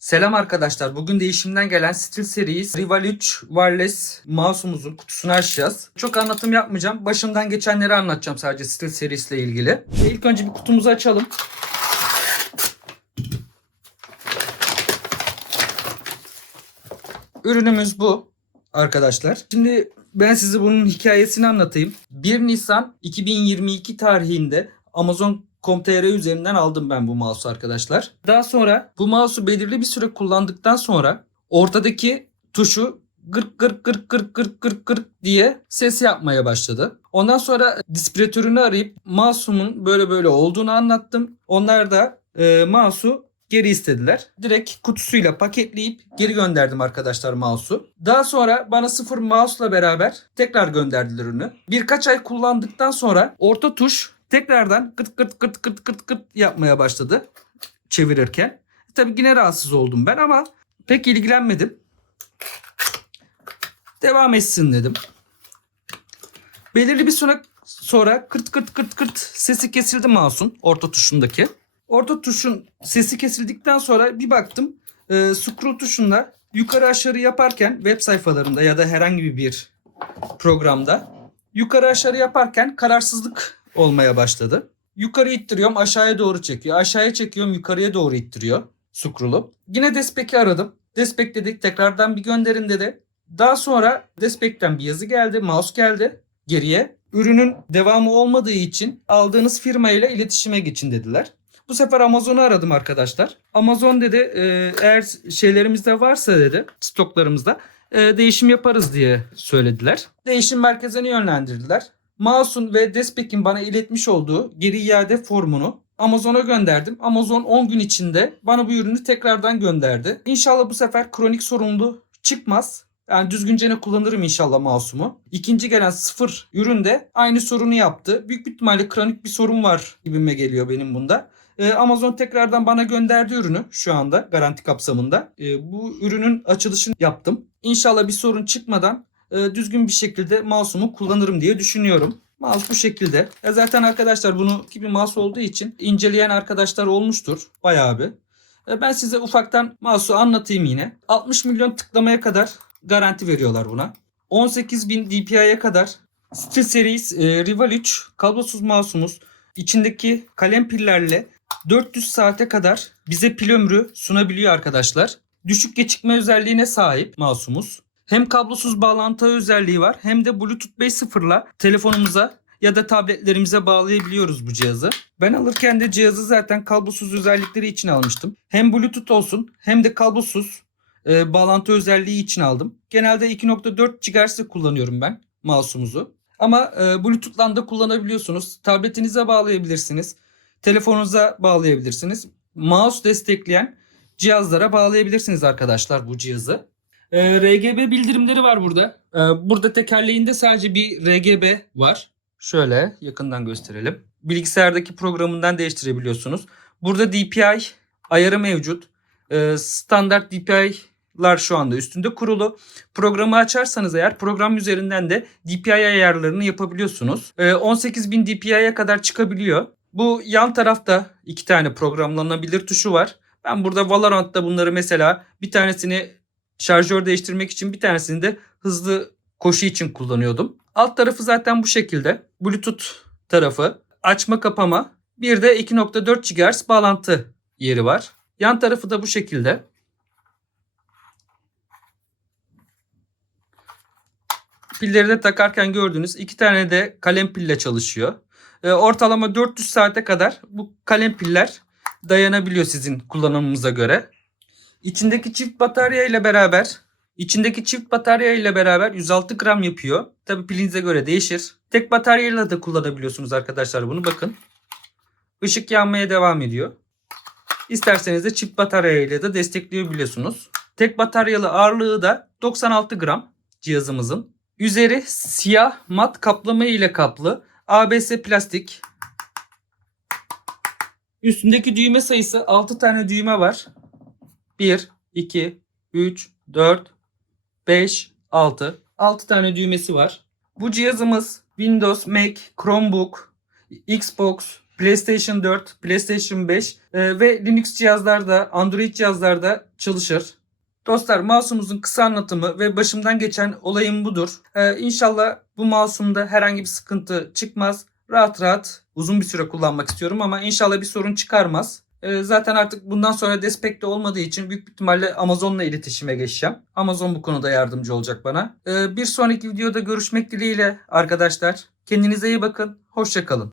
Selam arkadaşlar. Bugün değişimden gelen Steel Series Rival 3 Wireless mouse'umuzun kutusunu açacağız. Çok anlatım yapmayacağım. Başından geçenleri anlatacağım sadece Steel Series ile ilgili. İlk önce bir kutumuzu açalım. Ürünümüz bu arkadaşlar. Şimdi ben size bunun hikayesini anlatayım. 1 Nisan 2022 tarihinde Amazon.com.tr üzerinden aldım ben bu mouse'u arkadaşlar. Daha sonra bu mouse'u belirli bir süre kullandıktan sonra ortadaki tuşu gırk gırk gırk gırk gırk gırk gırk diye ses yapmaya başladı. Ondan sonra distribütörünü arayıp mouse'umun böyle böyle olduğunu anlattım. Onlar da e, mouse'u geri istediler. Direkt kutusuyla paketleyip geri gönderdim arkadaşlar mouse'u. Daha sonra bana sıfır mouse'la beraber tekrar gönderdiler ürünü. Birkaç ay kullandıktan sonra orta tuş tekrardan kırt kırt kırt kırt kırt kırt yapmaya başladı çevirirken. Tabii yine rahatsız oldum ben ama pek ilgilenmedim. Devam etsin dedim. Belirli bir süre sonra kırt kırt kırt kırt sesi kesildi mouse'un orta tuşundaki. Orta tuşun sesi kesildikten sonra bir baktım e, scroll tuşunda yukarı aşağı yaparken web sayfalarında ya da herhangi bir programda yukarı aşağı yaparken kararsızlık olmaya başladı. Yukarı ittiriyorum aşağıya doğru çekiyor. Aşağıya çekiyorum yukarıya doğru ittiriyor scroll'u. Yine Despek'i aradım. Despek dedik tekrardan bir gönderin dedi. Daha sonra Despek'ten bir yazı geldi. Mouse geldi geriye. Ürünün devamı olmadığı için aldığınız firma ile iletişime geçin dediler. Bu sefer Amazon'u aradım arkadaşlar. Amazon dedi e, eğer şeylerimizde varsa dedi stoklarımızda e, değişim yaparız diye söylediler. Değişim merkezine yönlendirdiler. Mouse'un ve Despek'in bana iletmiş olduğu geri iade formunu Amazon'a gönderdim. Amazon 10 gün içinde bana bu ürünü tekrardan gönderdi. İnşallah bu sefer kronik sorunlu çıkmaz. Yani düzgünce ne kullanırım inşallah mouse'umu. İkinci gelen sıfır üründe aynı sorunu yaptı. Büyük bir ihtimalle kronik bir sorun var gibime geliyor benim bunda. Ee, Amazon tekrardan bana gönderdi ürünü şu anda garanti kapsamında. Ee, bu ürünün açılışını yaptım. İnşallah bir sorun çıkmadan e, düzgün bir şekilde mouse'umu kullanırım diye düşünüyorum. Mouse bu şekilde. Ya zaten arkadaşlar bunu gibi mouse olduğu için inceleyen arkadaşlar olmuştur bayağı bir. E, Ben size ufaktan mouse'u anlatayım yine. 60 milyon tıklamaya kadar garanti veriyorlar buna. 18.000 DPI'ye kadar Steel Series e, Rival 3 kablosuz mouse'umuz içindeki kalem pillerle 400 saate kadar bize pil ömrü sunabiliyor arkadaşlar. Düşük gecikme özelliğine sahip mouse'umuz. Hem kablosuz bağlantı özelliği var hem de Bluetooth 5.0'la telefonumuza ya da tabletlerimize bağlayabiliyoruz bu cihazı. Ben alırken de cihazı zaten kablosuz özellikleri için almıştım. Hem Bluetooth olsun hem de kablosuz e, bağlantı özelliği için aldım. Genelde 2.4 GHz kullanıyorum ben mouse'umuzu. Ama e, Bluetooth'la da kullanabiliyorsunuz. Tabletinize bağlayabilirsiniz. Telefonunuza bağlayabilirsiniz. Mouse destekleyen cihazlara bağlayabilirsiniz arkadaşlar bu cihazı. E, RGB bildirimleri var burada. E, burada tekerleğinde sadece bir RGB var. Şöyle yakından gösterelim. Bilgisayardaki programından değiştirebiliyorsunuz. Burada DPI ayarı mevcut. E, standart DPI'lar şu anda üstünde kurulu. Programı açarsanız eğer program üzerinden de DPI ayarlarını yapabiliyorsunuz. E, 18.000 DPI'ye kadar çıkabiliyor. Bu yan tarafta iki tane programlanabilir tuşu var. Ben burada Valorant'ta bunları mesela bir tanesini şarjör değiştirmek için bir tanesini de hızlı koşu için kullanıyordum. Alt tarafı zaten bu şekilde. Bluetooth tarafı, açma kapama, bir de 2.4 GHz bağlantı yeri var. Yan tarafı da bu şekilde. Pilleri de takarken gördüğünüz iki tane de kalem pille çalışıyor. E, ortalama 400 saate kadar bu kalem piller dayanabiliyor sizin kullanımınıza göre. İçindeki çift batarya ile beraber içindeki çift batarya ile beraber 106 gram yapıyor. Tabi pilinize göre değişir. Tek bataryayla da kullanabiliyorsunuz arkadaşlar bunu bakın. Işık yanmaya devam ediyor. İsterseniz de çift batarya ile de destekleyebiliyorsunuz. Tek bataryalı ağırlığı da 96 gram cihazımızın. Üzeri siyah mat kaplama ile kaplı. ABS plastik. Üstündeki düğme sayısı 6 tane düğme var. 1, 2, 3, 4, 5, 6. 6 tane düğmesi var. Bu cihazımız Windows, Mac, Chromebook, Xbox, PlayStation 4, PlayStation 5 e, ve Linux cihazlarda, Android cihazlarda çalışır. Dostlar mouse'umuzun kısa anlatımı ve başımdan geçen olayım budur. Ee, inşallah bu mouse'umda herhangi bir sıkıntı çıkmaz. Rahat rahat uzun bir süre kullanmak istiyorum ama inşallah bir sorun çıkarmaz. Ee, zaten artık bundan sonra Despek'te olmadığı için büyük ihtimalle Amazon'la iletişime geçeceğim. Amazon bu konuda yardımcı olacak bana. Ee, bir sonraki videoda görüşmek dileğiyle arkadaşlar. Kendinize iyi bakın. Hoşçakalın.